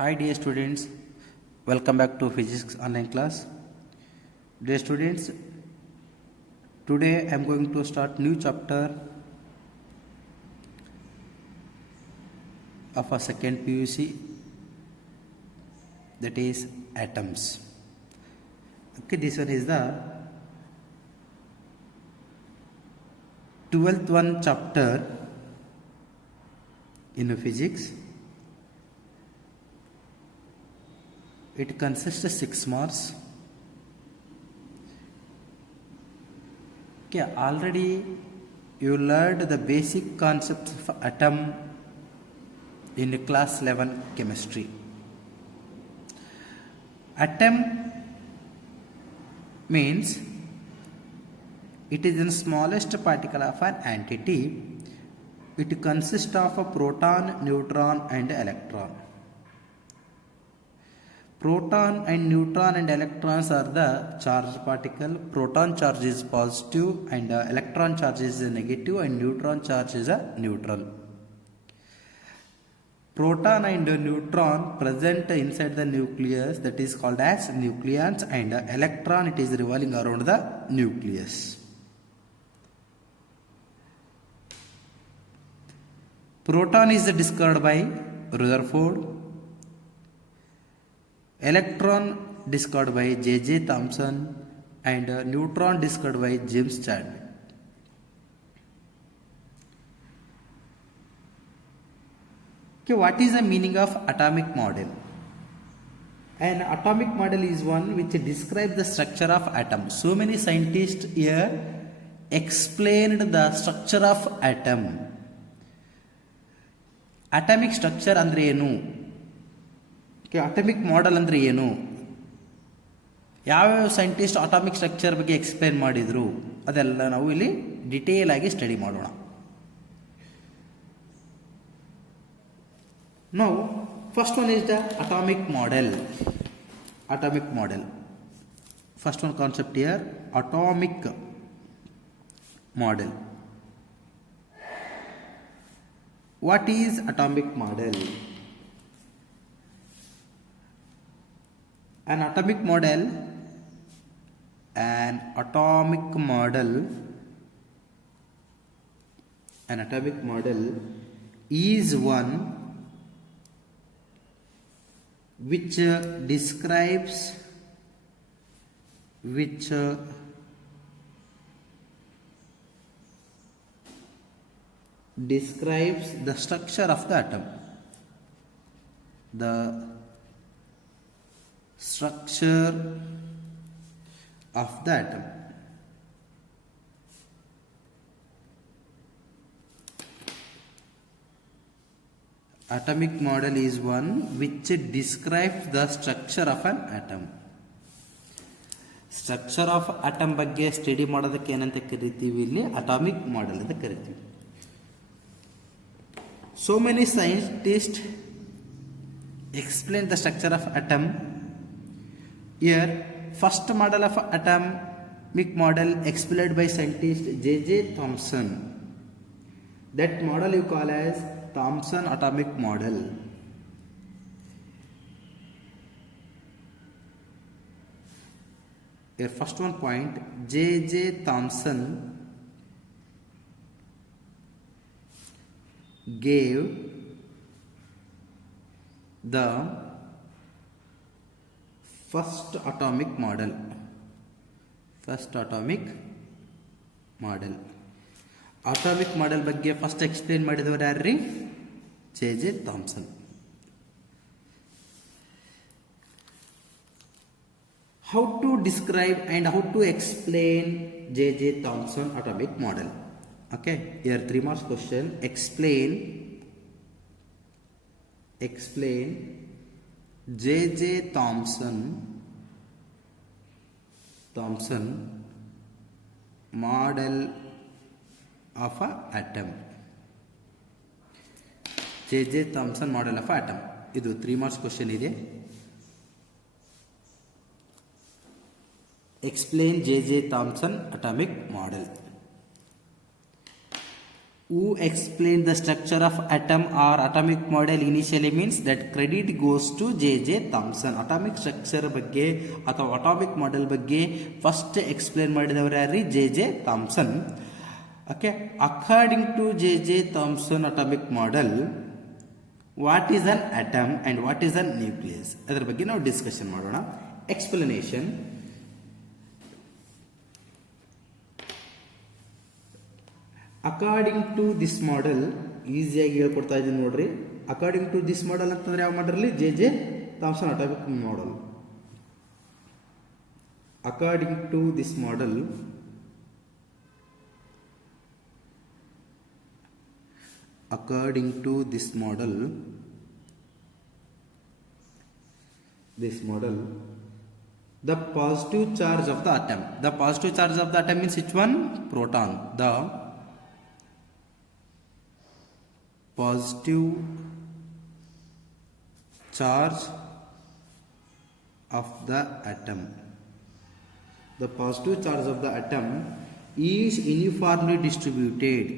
Hi dear students, welcome back to physics online class. Dear students, today I am going to start new chapter of a second PUC, that is atoms. Okay, this one is the 12th one chapter in physics. It consists of 6 marks. Okay, already you learned the basic concepts of atom in class 11 chemistry. Atom means it is the smallest particle of an entity. It consists of a proton, neutron and electron. Proton and neutron and electrons are the charged particle. Proton charge is positive and electron charge is negative and neutron charge is a neutral. Proton and neutron present inside the nucleus, that is called as nucleons, and electron it is revolving around the nucleus. Proton is discovered by Rutherford. Electron discovered by J.J. Thomson and neutron discovered by James Chadwick. Okay, what is the meaning of atomic model? An atomic model is one which describes the structure of atom. So many scientists here explained the structure of atom. Atomic structure andre enu? Atomic model ಅಂದರೆ ಏನು, ಯಾವ್ಯಾವ scientist atomic structure ಬಗ್ಗೆ explain ಮಾಡಿದರು, ಅದೆಲ್ಲ ನಾವು ಇಲ್ಲಿ detail ಆಗಿ study ಮಾಡೋಣ. Now first one is the atomic model. Atomic model, first one concept here, atomic model. What is atomic model? An atomic model is one which describes the structure of the atom. The structure of the atom. Atomic model is one which describes the structure of an atom. Structure of atom ಬಗ್ಗೆ study ಮಾಡೋದಕ್ಕೆ ಏನಂತ ಕರಿತೀವಿ, ಇಲ್ಲಿ atomic model ಅಂತ ಕರಿತೀವಿ. So many scientists explain the structure of atom. Here, first model of atomic model explained by scientist J.J. Thomson. That model you call as Thomson atomic model. Here, first one point, J.J. Thomson gave the first atomic model. Atomic model ಬಗ್ಗೆ first explain ಮಾಡಿದವರು ಯಾರ್ರಿ? J.J. Thomson. How to describe and how to explain J.J. Thomson atomic model? Okay, here 3 marks question. Explain J.J. Thomson model of a atom. J.J. Thomson model of atom. ಇದು 3 marks question ಇದೆ. Explain J.J. Thomson atomic model. who explained the structure of atom or atomic model initially means that credit goes to J.J. Thomson. Atomic structure ಬಗ್ಗೆ ಅಥವಾ atomic model ಬಗ್ಗೆ first explain ಮಾಡಿದವರು ಯಾರು? J.J. Thomson. Okay, according to J.J. Thomson atomic model, what is an atom and what is a nucleus? ಅದರ ಬಗ್ಗೆ ನಾವು discussion ಮಾಡೋಣ. Explanation. According to this model, ಈಸಿಯಾಗಿ ಹೇಳ್ಕೊಡ್ತಾ ಇದ್ದೀನಿ ನೋಡ್ರಿ. ಅಕಾರ್ಡಿಂಗ್ ಟು ದಿಸ್ ಮಾಡೆಲ್ ಅಂತಂದ್ರೆ ಯಾವ model? J.J. Thomson atomic model. According to this model, according to this model, the positive charge of the atom, the positive charge of the atom means which one? Proton. The positive charge of the atom, the positive charge of the atom is uniformly distributed,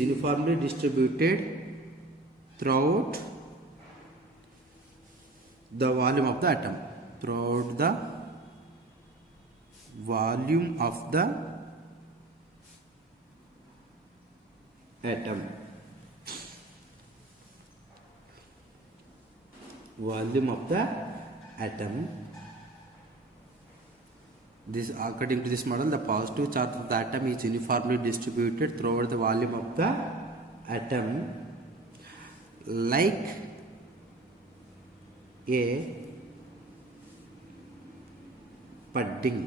uniformly distributed throughout the volume of the atom, throughout the volume of the atom, volume of the atom. This, according to this model, the positive charge of the atom is uniformly distributed throughout the volume of the atom, like a pudding,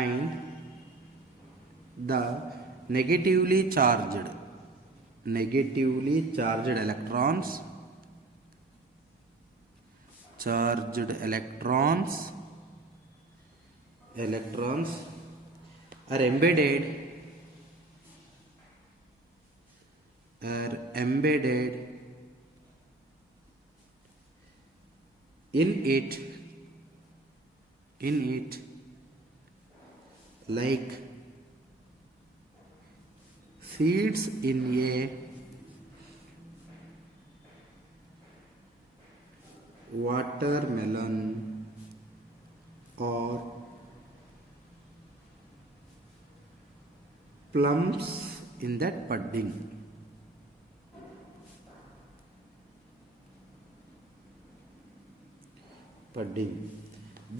and the negatively charged electrons are embedded in it like seeds in a watermelon or plums in that pudding.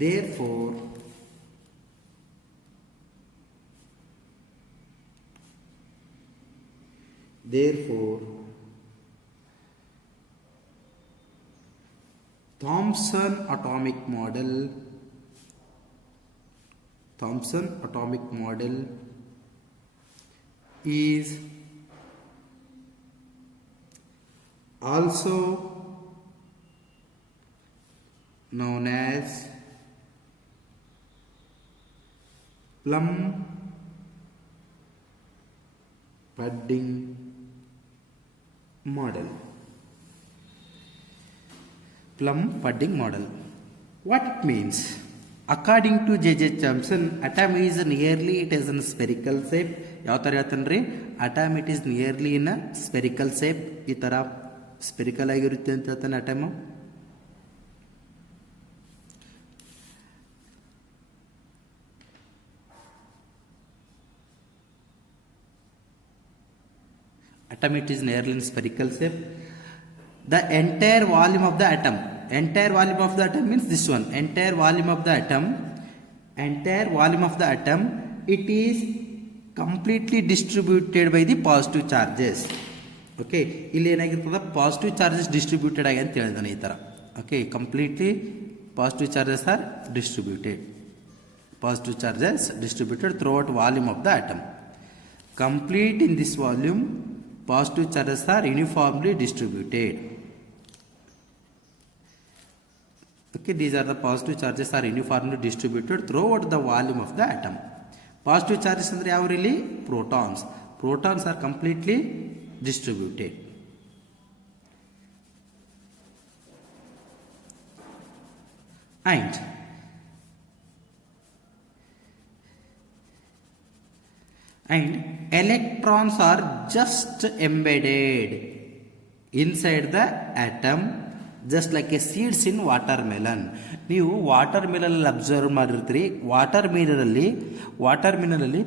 Therefore, Thomson atomic model is also known as plum pudding model. What it means? According to J.J. Thomson, atom is nearly, it is in spherical shape. ಯಾವ ಥರ ಹೇಳ್ತಾನ್ರಿ? atom it is nearly in a spherical shape. ಈ ಥರ spherical ಆಗಿರುತ್ತೆ ಅಂತ ಹೇಳ್ತಾನೆ atom. Atom it is nearly in spherical shape. The entire volume of the atom means this one. Entire volume of the atom, it is completely distributed by the positive charges. Okay, ಇಲ್ಲಿ ಏನಾಗಿರ್ತದ? Positive charges distributed ಆಗಿ ಅಂತ ಹೇಳಿದಾನೆ ಈ ಥರ. Okay, completely positive charges are distributed. Throughout volume of the atom. Complete in this volume, positive charges are uniformly distributed. Okay, these are the positive charges are uniformly distributed throughout the volume of the atom. Positive charges andre yavu really protons. Protons are completely distributed. And electrons are just embedded inside the atom, just like a seeds in watermelon. ನೀವು ವಾಟರ್ ಮಿಲನಲ್ಲಿ observe ಮಾಡಿರ್ತೀರಿ, ವಾಟರ್ ಮಿಲನಲ್ಲಿ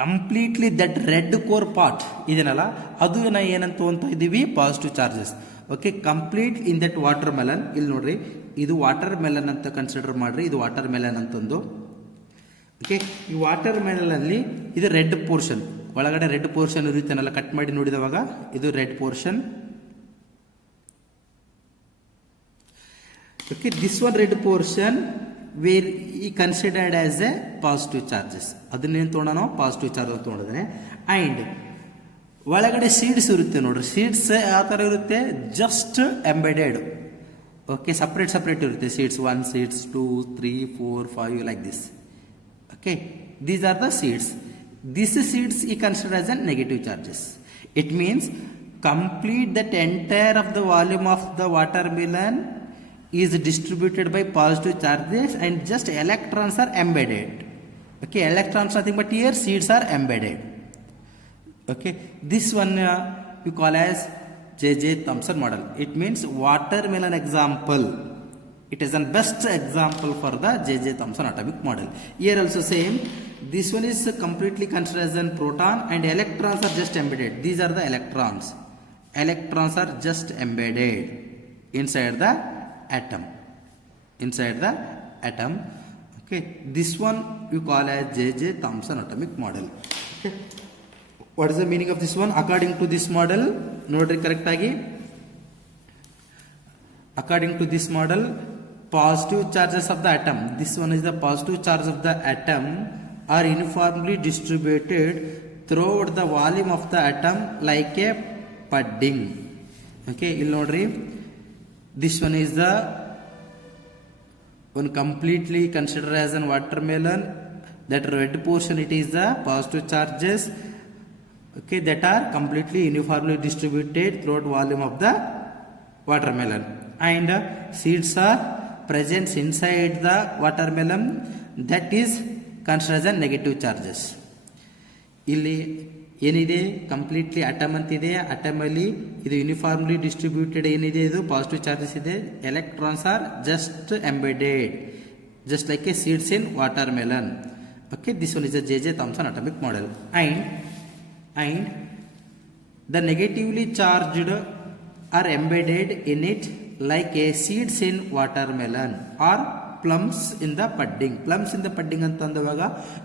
completely that red core part ಇದೆನಲ್ಲ, ಅದು ಏನಂತ ಅಂತ ಇದ್ದೀವಿ positive charges. Okay, complete in that watermelon. ಇಲ್ಲಿ ನೋಡ್ರಿ, ಇದು ವಾಟರ್ ಮೆಲನ್ ಅಂತ ಕನ್ಸಿಡರ್ ಮಾಡ್ರಿ, ಇದು ವಾಟರ್ ಮೆಲನ್ ಅಂತಂದು. ಓಕೆ, ಈ ವಾಟರ್ ಮೆಲನಲ್ಲಿ ಇದು ರೆಡ್ ಪೋರ್ಷನ್, ಒಳಗಡೆ ರೆಡ್ ಪೋರ್ಷನ್ ಇರುತ್ತೇನಲ್ಲ, ಕಟ್ ಮಾಡಿ ನೋಡಿದವಾಗ ಇದು red portion. Okay, this one red portion where ಈ considered as a positive charges. ಅದನ್ನೇನು ತೊಗೊಂಡ ನಾವು ಪಾಸಿಟಿವ್ ಚಾರ್ಜ್ ಅಂತ ತೊಗೊಂಡಿದ್ದೇನೆ. ಆ್ಯಂಡ್ ಒಳಗಡೆ ಸೀಡ್ಸ್ ಇರುತ್ತೆ ನೋಡ್ರಿ, ಸೀಡ್ಸ್ ಯಾವ ಥರ ಇರುತ್ತೆ, ಜಸ್ಟ್ ಎಂಬೆಡೆಡ್. ಓಕೆ, ಸಪ್ರೇಟ್ ಇರುತ್ತೆ seeds, 1 seeds 2 3 4 5 like this. Okay, these are the seeds. These seeds is considered as a negative charges. It means complete that entire of the volume of the watermelon is distributed by positive charges and just electrons are embedded. Okay, electrons nothing but here seeds are embedded. Okay, this one we call as J.J. Thomson model. It means watermelon example. It is the best example for the J.J. Thomson atomic model. Here also same. This one is completely considered as a proton and electrons are just embedded. These are the electrons. Electrons are just embedded inside the atom. Okay. This one you call as J.J. Thomson atomic model. Okay. What is the meaning of this one? According to this model, nodri correct agi. According to this model, positive charges of the atom, this one is the positive charge of the atom, are uniformly distributed throughout the volume of the atom like a pudding. Okay, ಇಲ್ಲಿ ನೋಡ್ರಿ, this one is the one completely considered as an watermelon. That red portion, it is the positive charges. Okay, that are completely uniformly distributed throughout volume of the watermelon. And seeds are present inside the watermelon, that is considered as a negative charges. ಇಲ್ಲಿ ಏನಿದೆ, completely atom ಅಂತಿದೆ, atom ಅಲ್ಲಿ ಇದು uniformly distributed ಏನಿದೆ, ಇದು positive charges ಇದೆ. Electrons are just embedded, just like A seeds in watermelon. Okay, this one is a J.J. Thomson atomic model. And the negatively charged are embedded in it like a seeds in watermelon or plums in the pudding. Plums in the pudding ಅಂತ ಅಂದವಾಗ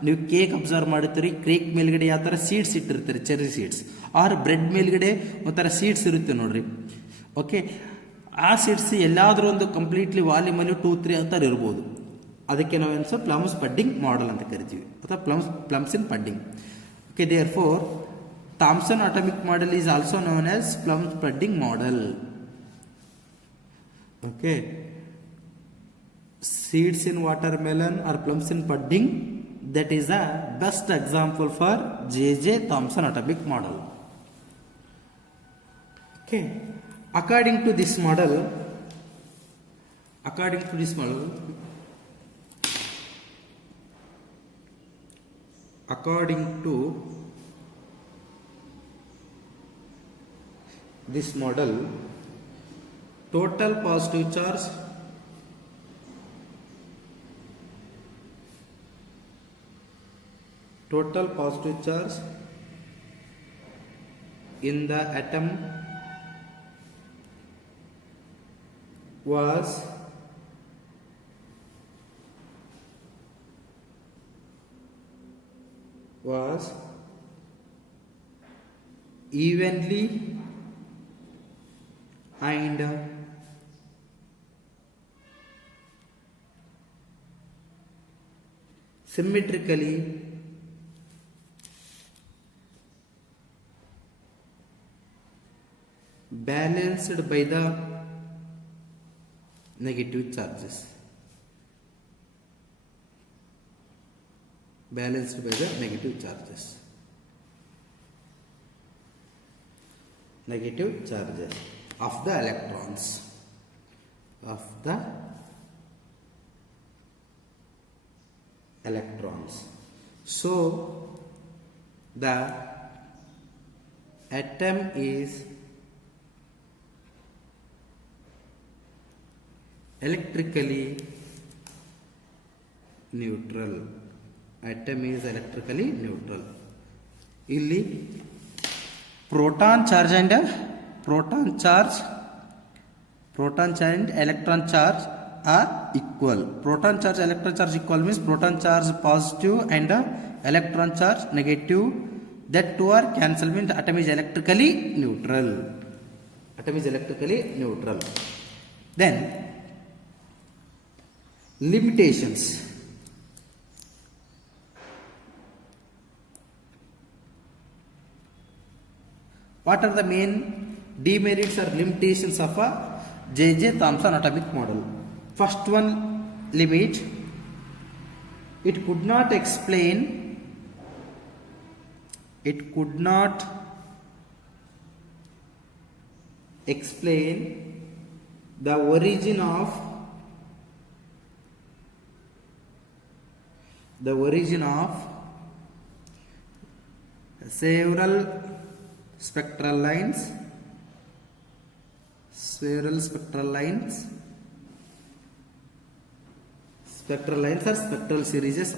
ನೀವು cake observe ಮಾಡುತ್ತೀರಿ, cake ಮೇಲ್ಗಡೆ ಯಾವ ಥರ seeds ಇಟ್ಟಿರ್ತೀರಿ, cherry seeds, or bread ಮೇಲ್ಗಡೆ ಒಂಥರ seeds ಇರುತ್ತೆ ನೋಡ್ರಿ. ಓಕೆ, ಆ ಸೀಡ್ಸ್ ಎಲ್ಲಾದರೂ ಒಂದು ಕಂಪ್ಲೀಟ್ಲಿ ವಾಲ್ಯೂಮಲ್ಲಿ 2 3 ಅಂತ ಇರ್ಬೋದು. ಅದಕ್ಕೆ ನಾವೇನು ಪ್ಲಮ್ಸ್ ಪಡ್ಡಿಂಗ್ ಮಾಡೆಲ್ ಅಂತ ಕರಿತೀವಿ, ಅಥವಾ plums in pudding. Okay, therefore Thomson atomic model is also known as plums pudding model. Okay, seeds in watermelon or plums in pudding, that is a best example for J.J. Thomson atomic model. Okay, according to this model, according to this model total positive charge in the atom was evenly and symmetrically balanced by the negative charges, balanced by the negative charges. Negative charges of the electrons, of the electrons. So the atom is electrically neutral. Atom is electrically neutral. Illi proton charge and electron charge are equal. Proton charge electron charge equal means proton charge positive and electron charge negative. That two are cancelled means the atom is electrically neutral. Atom is electrically neutral. Then limitations. What are the main demerits or limitations of a J.J. Thomson atomic model? First one limit, it could not explain the origin of several spectral lines or spectral series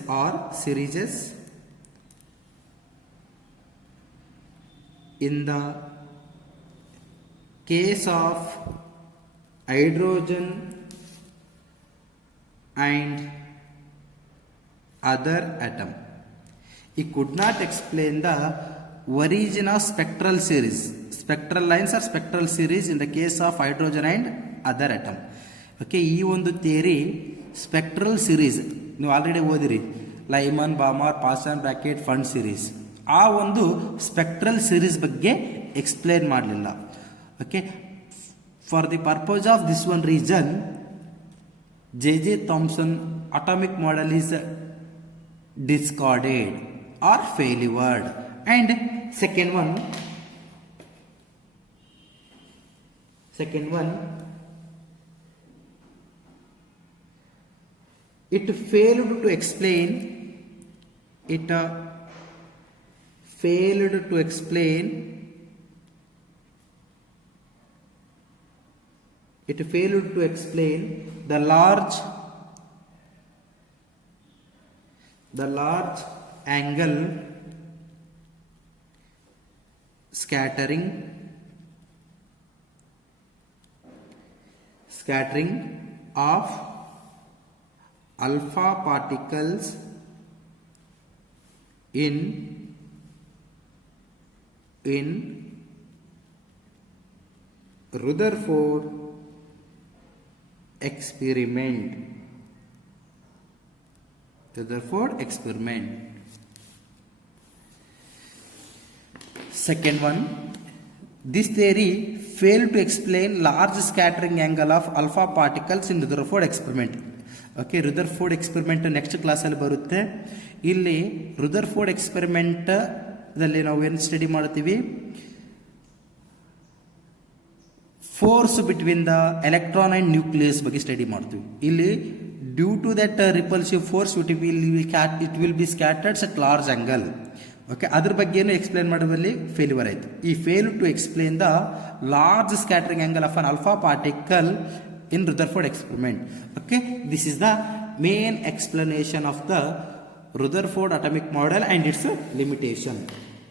in the case of hydrogen and other atom. It could not explain the origin of spectral lines or spectral series in the case of hydrogen and other atom. Okay, ಈ ಒಂದು theory spectral series ನೀವು already ಓದಿರಿ, Lyman, ಬಾಮರ್, Hassan, bracket, fund series. ಆ ಒಂದು spectral series ಬಗ್ಗೆ explain ಮಾಡಲಿಲ್ಲ. Okay, for the purpose of this one reason J.J. Thomson atomic model is discarded or failured. And second one, it failed to explain the large angle scattering of alpha particles in Rutherford experiment. Second one, this theory failed to explain large scattering angle of alpha particles in Rutherford experiment. Okay, Rutherford experiment next class ಅಲ್ಲಿ ಬರುತ್ತೆ. ಇಲ್ಲಿ Rutherford experiment ದಲ್ಲಿ ನಾವು ಏನು study ಮಾಡ್ತೀವಿ, force between the electron and nucleus ಬಗ್ಗೆ study ಮಾಡ್ತೀವಿ. ಇಲ್ಲಿ due to that repulsive force it will be scattered at large angle. Okay, ಅದ್ರ ಬಗ್ಗೆ ಏನು ಎಕ್ಸ್ಪ್ಲೇನ್ ಮಾಡುವಲ್ಲಿ ಫೇಲ್ಯೂರ್ ಆಯಿತು. ಈ fail to explain the large scattering angle of an alpha particle in Rutherford experiment. Okay, this is the main explanation of the Rutherford atomic model and its limitation.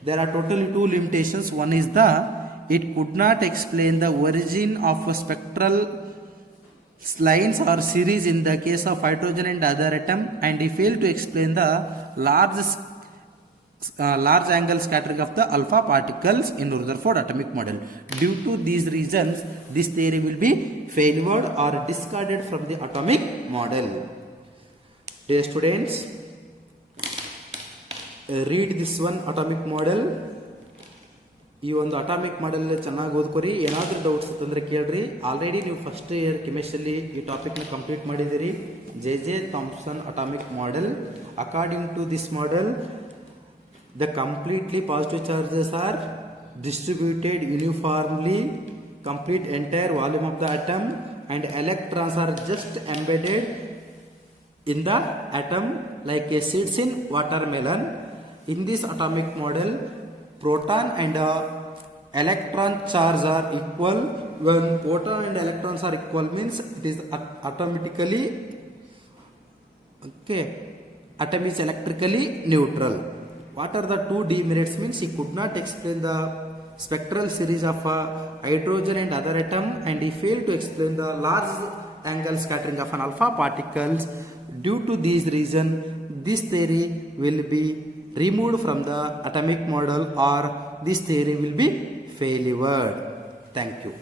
There are totally two limitations. One is it could not explain the origin of a spectral lines or series in the case of hydrogen and other atom, and it failed to explain the large angle scattering of the alpha particles in Rutherford atomic model. Due to these reasons, this theory will be failured or discarded from the atomic model. Dear students, read this one atomic model ಈ ಒಂದು atomic model ಚೆನ್ನಾಗಿ ಓದ್ಕೊರಿ. ಏನಾದರೂ doubts ಇತ್ತಂದ್ರೆ ಕೇಳ್ರಿ. Already ನೀವು first year ಕೆಮಿಸ್ಟ್ರಿಯಲ್ಲಿ ಈ ಟಾಪಿಕ್ನ ಕಂಪ್ಲೀಟ್ ಮಾಡಿದ್ದೀರಿ. J Thomson atomic model. According to this model, the completely positive charges are distributed uniformly, complete entire volume of the atom, and electrons are just embedded in the atom like a seeds in watermelon. In this atomic model, proton and electron charge are equal. When proton and electrons are equal means it is automatically atom is electrically neutral. What are the two demerits means he could not explain the spectral series of hydrogen and other atom, and he failed to explain the large angle scattering of an alpha particles. Due to these reason, this theory will be removed from the atomic model, or this theory will be failure. Thank you.